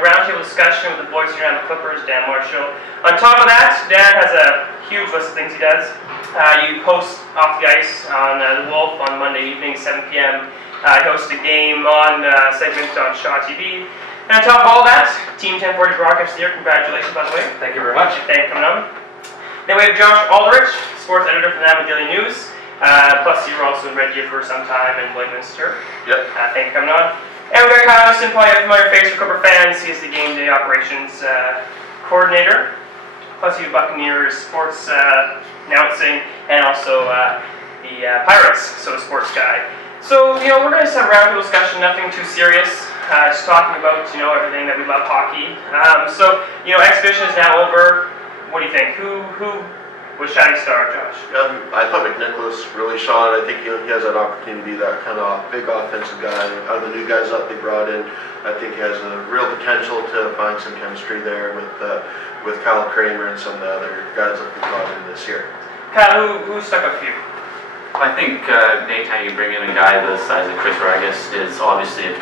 a roundtable discussion with the boys here on the Clippers, Dan Marshall. On top of that, Dan has a huge list of things he does. You host Off the Ice on The Wolf on Monday evening, 7 p.m. He hosts a game on segment on Shaw TV. And on top of all that, Team 1040 broadcast of the year. Congratulations, by the way. Thank you very much. Thank you for coming on. Then we have Josh Aldrich, sports editor for the Nanaimo Daily News. Plus, you were also in Red Deer for some time in Lloydminster. Yep. Thank you for coming on. And we've got Kyle Austin, probably a familiar face for Clipper fans. He is the game day operations coordinator. Plus, you have Buccaneers sports announcing, and also the Pirates, so a sports guy. So, we're going to just have a roundtable discussion, nothing too serious. Just talking about, everything that we love hockey. Exhibition is now over. What do you think? Who was shining star, Josh? I thought McNicholas really shone. I think he has that opportunity to be that kind of big offensive guy. Out of the new guys that they brought in, I think he has a real potential to find some chemistry there with Kyle Kramer and some of the other guys that they brought in this year. Kyle, who stuck up for you? I think anytime you bring in a guy the size of Chris Ragus is obviously a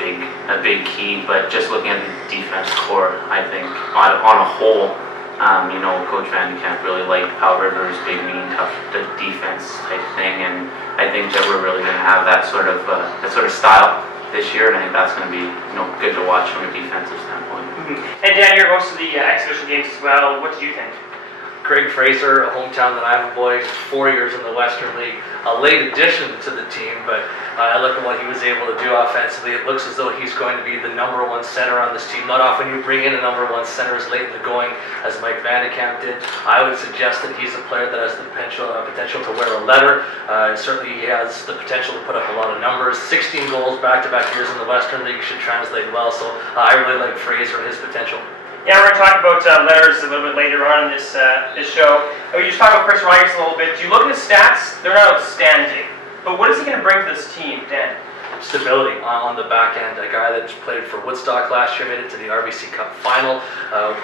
big key, but just looking at the defense core, I think on a whole, Coach Van de Kamp really liked Powell Rivers, big, mean, tough defense type thing, and I think that we're really going to have that sort of style this year, and I think that's going to be good to watch from a defensive standpoint. Mm-hmm. And Dan, you're most of the exhibition games as well. What did you think? Greg Fraser, a hometown Nanaimo boy, 4 years in the Western League, a late addition to the team, but I look at what he was able to do offensively. It looks as though he's going to be the #1 center on this team. Not often you bring in a #1 center as late in the going as Mike Van de Kamp did. I would suggest that he's a player that has the potential to wear a letter. Certainly he has the potential to put up a lot of numbers. 16 goals back-to-back years in the Western League should translate well, so I really like Fraser and his potential. Yeah, we're going to talk about letters a little bit later on in this show. We just talked about Chris Ragus a little bit. Do you look at his stats? They're not outstanding. But what is he going to bring to this team, Dan? Stability on the back end. A guy that played for Woodstock last year, made it to the RBC Cup final.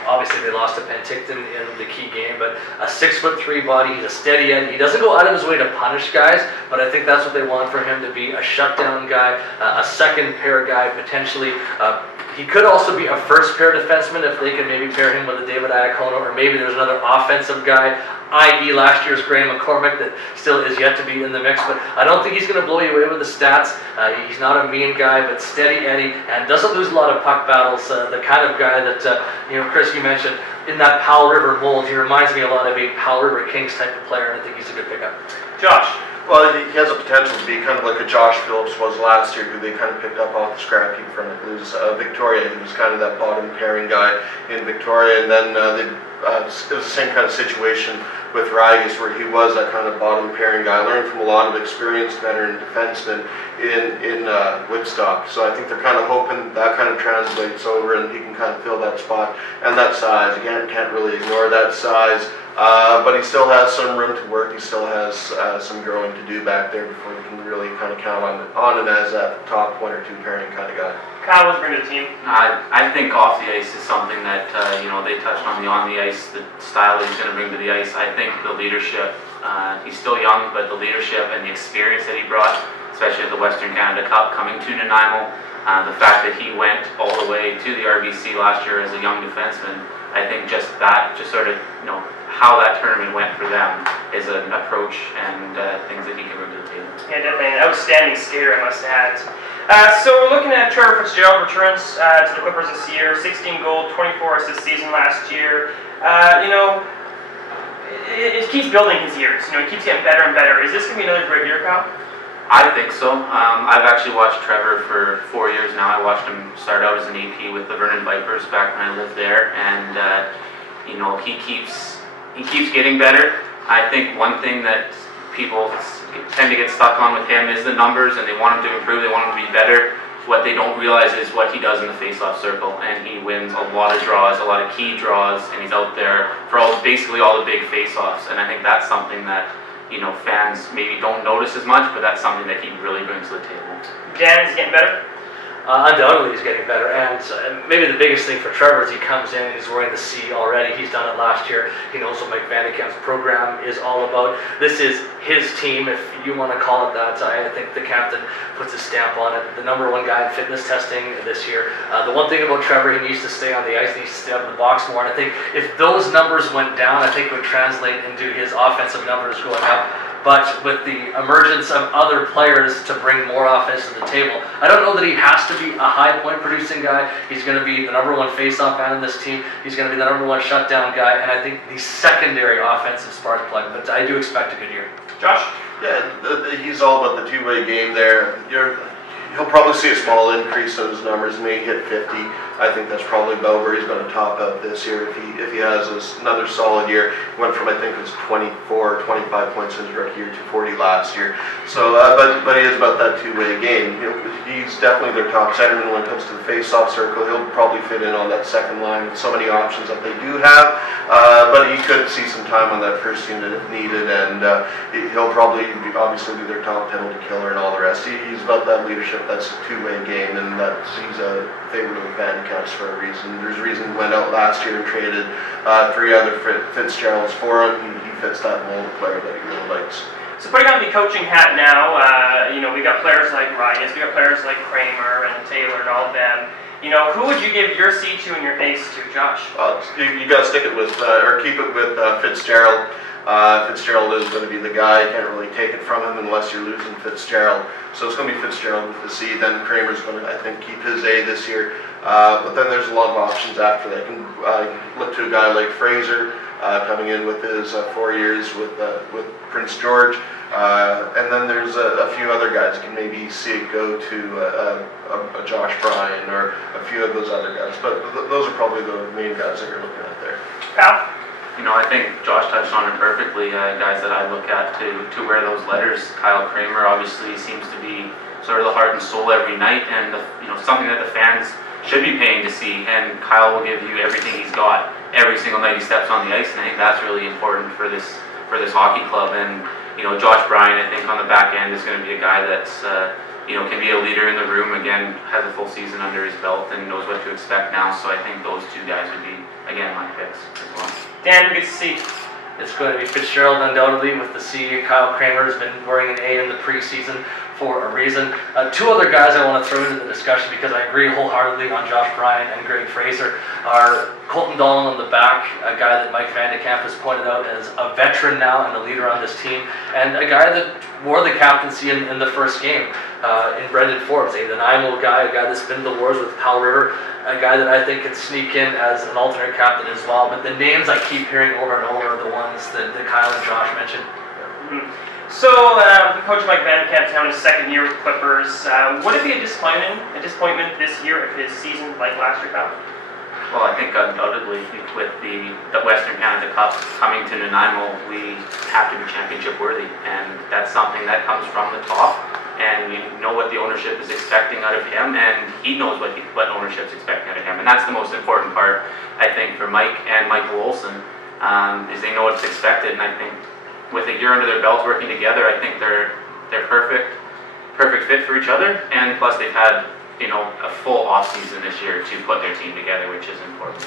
Obviously, they lost to Penticton in the key game, but a 6'3" body. He's a steady end. He doesn't go out of his way to punish guys, but I think that's what they want for him to be: a shutdown guy, a second pair guy, potentially. He could also be a first pair defenseman if they can maybe pair him with a David Iacono, or maybe there's another offensive guy, i.e. last year's Graham McCormick, that still is yet to be in the mix. But I don't think he's going to blow you away with the stats. He's not a mean guy, but steady Eddie, and doesn't lose a lot of puck battles. The kind of guy that, Chris, you mentioned, in that Powell River mold, he reminds me a lot of a Powell River Kings type of player, and I think he's a good pickup. Josh? Well, he has a potential to be kind of like a Josh Phillips was last year, who they kind of picked up off the scrap heap from the Blues. Victoria, he was kind of that bottom pairing guy in Victoria, and then it was the same kind of situation with Ragus, where he was that kind of bottom pairing guy. Learned from a lot of experienced veteran defensemen in Woodstock. So I think they're kind of hoping that kind of translates over, and he can kind of fill that spot and that size. Again, can't really ignore that size. But he still has some room to work. He still has some growing to do back there before we can really kind of count on him as that top 1 or 2 pairing kind of guy. Kyle, what's bringing to the team? I think off the ice is something that they touched on the ice, the style that he's going to bring to the ice. I think the leadership. He's still young, but the leadership and the experience that he brought, especially at the Western Canada Cup, coming to Nanaimo, the fact that he went all the way to the RBC last year as a young defenseman. I think just sort of how that tournament went for them is an approach and things that he can bring to the table. Yeah, definitely an outstanding skater, I must add. So we're looking at Trevor Fitzgerald returns to the Clippers this year. 16 goals, 24 assists season last year. It keeps building his years. He keeps getting better and better. Is this going to be another great year, Kyle? I think so. I've actually watched Trevor for 4 years now. I watched him start out as an AP with the Vernon Vipers back when I lived there, and he keeps getting better. I think one thing that people tend to get stuck on with him is the numbers, and they want him to improve, they want him to be better. What they don't realize is what he does in the face-off circle, and he wins a lot of draws, a lot of key draws, and he's out there for basically all the big face-offs, and I think that's something that fans maybe don't notice as much, but that's something that he really brings to the table. Dan, is he getting better? Undoubtedly, he's getting better, and maybe the biggest thing for Trevor is he comes in and he's wearing the C already. He's done it last year. He knows what Mike Van de Kamp's program is all about. This is his team, if you want to call it that. I think the captain puts a stamp on it. The #1 guy in fitness testing this year. The one thing about Trevor, he needs to stay on the ice, he needs to stay out in the box more, and I think if those numbers went down, I think it would translate into his offensive numbers going up. But with the emergence of other players to bring more offense to the table, I don't know that he has to be a high point producing guy. He's going to be the #1 face-off man in this team. He's going to be the #1 shutdown guy, and I think the secondary offensive spark plug. But I do expect a good year. Josh? Yeah, he's all about the two-way game there. He'll probably see a small increase in his numbers, maybe hit 50. I think that's probably about where he's going to top out this year if he has another solid year. He went from, I think it was 24, 25 points in his rookie year to 40 last year. So, but he is about that two-way game. He's definitely their top centerman when it comes to the face-off circle. He'll probably fit in on that second line with so many options that they do have. But he could see some time on that first unit if needed, and he'll probably obviously be their top penalty killer and all the rest. He's about that leadership. That's a two-way game, and he's a favorite of Van de Kamp's for a reason. There's a reason he went out last year and traded 3 other Fitzgeralds for him. He fits that mold of player that he really likes. So putting on the coaching hat now, we got players like Reyes, we got players like Kramer and Taylor and all of them. Who would you give your C to and your ace to, Josh? You got to stick it with, or keep it with Fitzgerald. Fitzgerald is going to be the guy. You can't really take it from him unless you're losing Fitzgerald. So it's going to be Fitzgerald with the C. Then Kramer's going to, I think, keep his A this year. But then there's a lot of options after that. You can look to a guy like Fraser coming in with his 4 years with Prince George. And then there's a few other guys. You can maybe see it go to a Josh Bryan or a few of those other guys. But those are probably the main guys that you're looking at there. Pal? I think Josh touched on it perfectly. Guys that I look at to wear those letters. Kyle Kramer obviously seems to be sort of the heart and soul every night, and something that the fans should be paying to see. And Kyle will give you everything he's got every single night he steps on the ice, and I think that's really important for this hockey club. And Josh Bryan, I think on the back end is going to be a guy that's can be a leader in the room. Again, has a full season under his belt and knows what to expect now. So I think those 2 guys would be again my picks as well. Dan, good to see. It's going to be Fitzgerald undoubtedly with the C. Kyle Kramer has been wearing an A in the preseason for a reason. 2 other guys I want to throw into the discussion because I agree wholeheartedly on Josh Bryan and Greg Fraser are Colton Dolan on the back, a guy that Mike Van de Kamp has pointed out as a veteran now and a leader on this team, and a guy that wore the captaincy in the first game in Brendan Forbes, a Nanaimo guy, a guy that's been to the wars with Pal River, a guy that I think can sneak in as an alternate captain as well. But the names I keep hearing over and over are the ones that Kyle and Josh mentioned. Mm-hmm. So, Coach Mike Van de Kamp's now in his 2nd year with Clippers. Would it be a disappointment this year if his season like last year, Pal? Well, I think undoubtedly with the Western Canada Cup coming to Nanaimo, we have to be championship worthy, and that's something that comes from the top. And we know what the ownership is expecting out of him, and he knows what ownership's expecting out of him, and that's the most important part, I think, for Mike and Michael Olsen, is they know what's expected. And I think with a year under their belts working together, I think they're perfect fit for each other, and plus they've had a full off season this year to put their team together, which is important.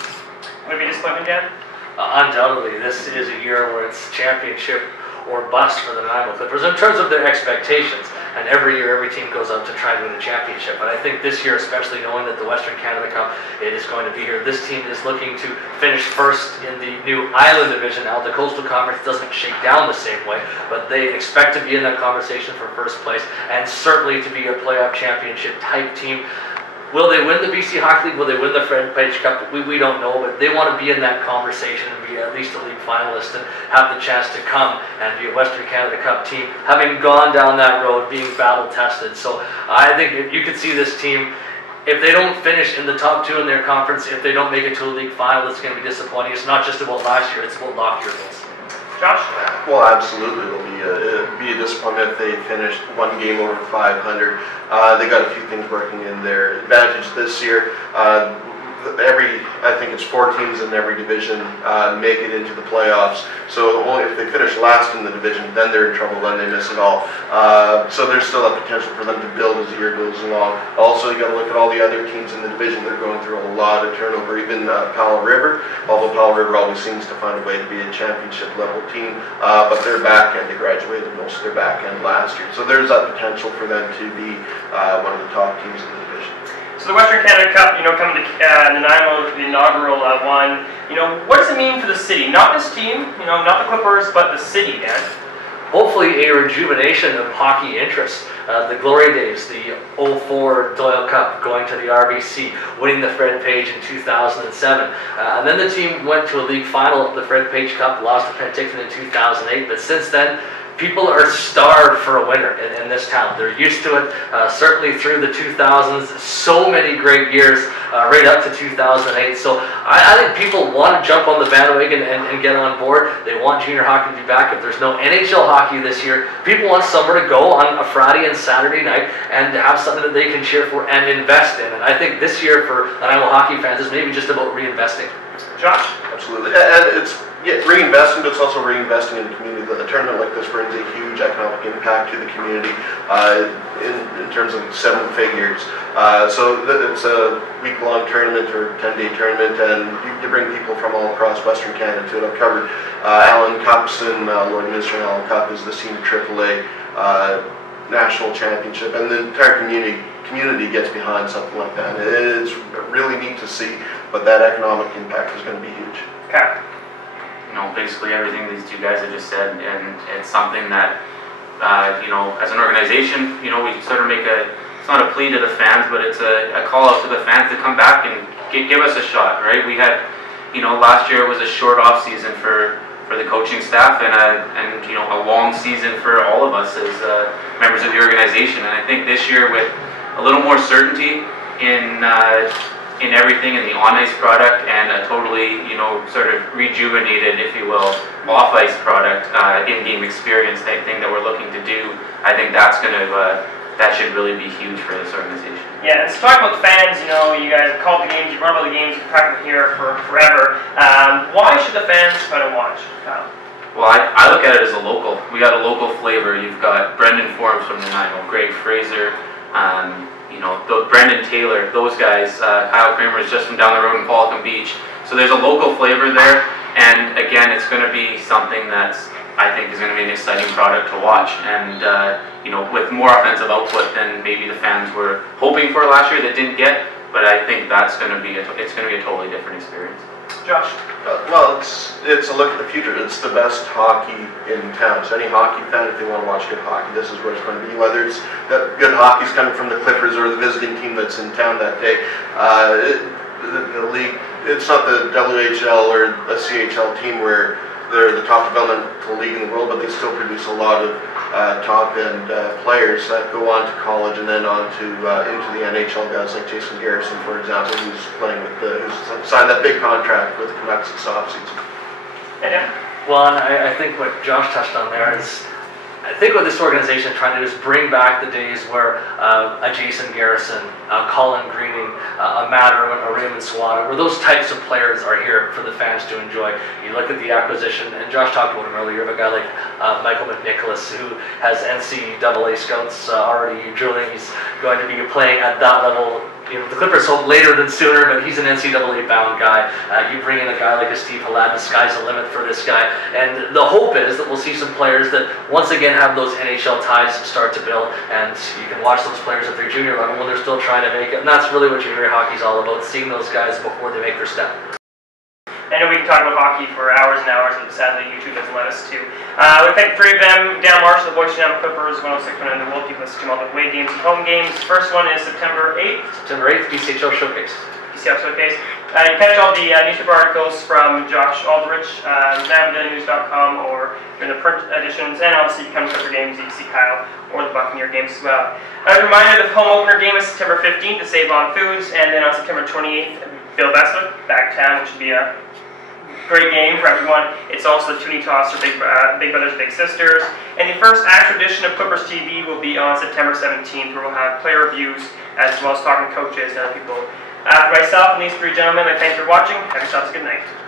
Would it be a disappointment, Dan? Undoubtedly, this is a year where it's championship or bust for the Nanaimo Clippers in terms of their expectations. And every year, every team goes up to try and win a championship. But I think this year, especially knowing that the Western Canada Cup is going to be here, this team is looking to finish first in the new Island Division. Now, the Coastal Conference doesn't shake down the same way, but they expect to be in that conversation for first place and certainly to be a playoff championship type team. Will they win the BC Hockey League? Will they win the Fred Page Cup? We don't know, but they want to be in that conversation and be at least a league finalist and have the chance to come and be a Western Canada Cup team, having gone down that road, being battle tested. So I think if you could see this team, if they don't finish in the top 2 in their conference, if they don't make it to a league final, it's going to be disappointing. It's not just about last year, it's about loftier goals. Josh? Well, absolutely. It'll be a disappointment if they finished 1 game over 500. They got a few things working in their advantage this year. I think it's 4 teams in every division make it into the playoffs. So only if they finish last in the division, then they're in trouble, then they miss it all. So there's still a potential for them to build as the year goes along. Also, you got to look at all the other teams in the division. They're going through a lot of turnover, even Powell River, although Powell River always seems to find a way to be a championship level team, but their back end, they graduated most of their back end last year. So there's that potential for them to be one of the top teams in the division. So the Western Canada Cup, coming to Nanaimo, the inaugural one, what does it mean for the city? Not this team, not the Clippers, but the city, Dan. Hopefully a rejuvenation of hockey interest. The glory days, the 04 Doyle Cup, going to the RBC, winning the Fred Page in 2007. And then the team went to a league final of the Fred Page Cup, lost to Penticton in 2008. But since then, people are starved for a winner in this town. They're used to it, certainly through the 2000s, so many great years, right up to 2008. So I think people want to jump on the bandwagon and get on board. They want junior hockey to be back. If there's no NHL hockey this year, people want somewhere to go on a Friday and Saturday night and have something that they can cheer for and invest in. And I think this year for Nanaimo hockey fans is maybe just about reinvesting. Josh? Absolutely. And it's reinvesting, but it's also reinvesting in the community. A tournament like this brings a huge economic impact to the community in terms of 7 figures. So it's a week-long tournament or 10-day tournament, and you bring people from all across Western Canada to it. I've covered Allen Cups, and Lloyd Minster Allen Cup is the senior AAA national championship, and the entire community gets behind something like that. It's really neat to see, but that economic impact is going to be huge. Okay. Basically everything these two guys have just said, and it's something that, as an organization, we sort of make it's not a plea to the fans, but it's a call out to the fans to come back and give us a shot, right? We had, last year it was a short off season for the coaching staff and a long season for all of us as members of the organization. And I think this year, with a little more certainty in everything in the on-ice product and a totally, sort of rejuvenated, if you will, off-ice product, in-game experience type thing that we're looking to do, I think that should really be huge for this organization. Yeah, and so talk about the fans, you guys have called the games, you've run about the games, you've practiced here for forever. Why should the fans try to watch? Well, I look at it as a local. We got a local flavor. You've got Brendan Forbes from Nanaimo, Greg Fraser, Brendan Taylor, those guys. Kyle Kramer is just from down the road in Qualicum Beach. So there's a local flavor there, and again, it's going to be something that's, I think, is going to be an exciting product to watch, and with more offensive output than maybe the fans were hoping for last year that didn't get. But I think it's going to be a totally different experience. Josh? Well, it's a look at the future. It's the best hockey in town. So any hockey fan, if they want to watch good hockey, this is where it's going to be. Whether it's that good hockey's coming from the Clippers or the visiting team that's in town that day, the league. It's not the WHL or a CHL team where they're the top developmental league in the world, but they still produce a lot of top-end players that go on to college and then on to into the NHL. Guys like Jason Garrison, for example, who's playing with who's signed that big contract with the Canucks this offseason. Yeah. Well, and I think what Josh touched on there is, I think what this organization is trying to do is bring back the days where a Jason Garrison, a Colin Greening, a Matt Irwin, a Raymond Swada, where those types of players are here for the fans to enjoy. You look at the acquisition, and Josh talked about him earlier, of a guy like Michael McNicholas, who has NCAA scouts already drilling. He's going to be playing at that level. The Clippers hope later than sooner, but he's an NCAA-bound guy. You bring in a guy like a Steve Halad, the sky's the limit for this guy. And the hope is that we'll see some players that once again have those NHL ties start to build, and you can watch those players at their junior level when they're still trying to make it. And that's really what junior hockey's all about, seeing those guys before they make their step. I know we can talk about hockey for hours and hours, but sadly YouTube doesn't let us to. We thank 3 of them. Dan Marsh, the voice of Nanaimo Clippers, 106.9 The Wolf. You can listen to them all the away games and home games. First one is September 8th. September 8th, PCHL Showcase. PCHL Showcase. You can catch all the newspaper articles from Josh Aldrich, NanaimoDailyNews.com, or in the print editions, and obviously you come to Clipper games, you can see Kyle or the Buccaneer games as well. As a reminder, the home opener game is September 15th to Save On Foods, and then on September 28th, Bill Bessa, back town, which should be a great game for everyone. It's also the Toonie Toss for Big Brothers, Big Sisters. And the first actual edition of Clippers TV will be on September 17th, where we'll have player reviews as well as talking to coaches and other people For myself and these three gentlemen, I thank you for watching. Have yourselves a good night.